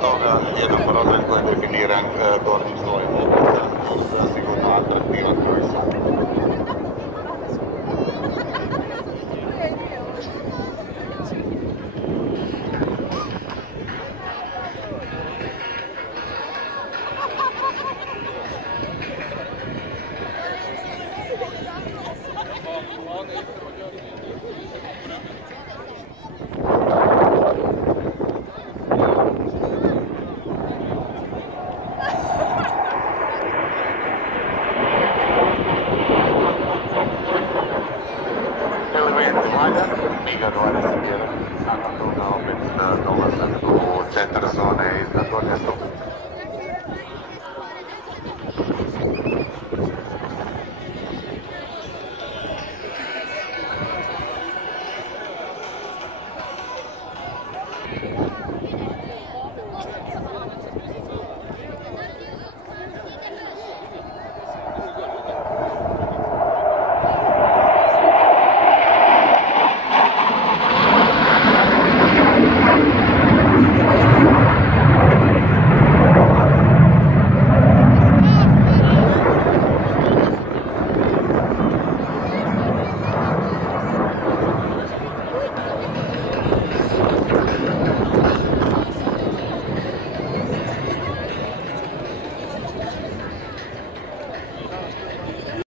toga jedan problem koji je definiran gornjim slojem oblaka uz sigurno atraktivan proizvod. Miga 21, nakon toga opet dolazak u centar zone iznad Gornje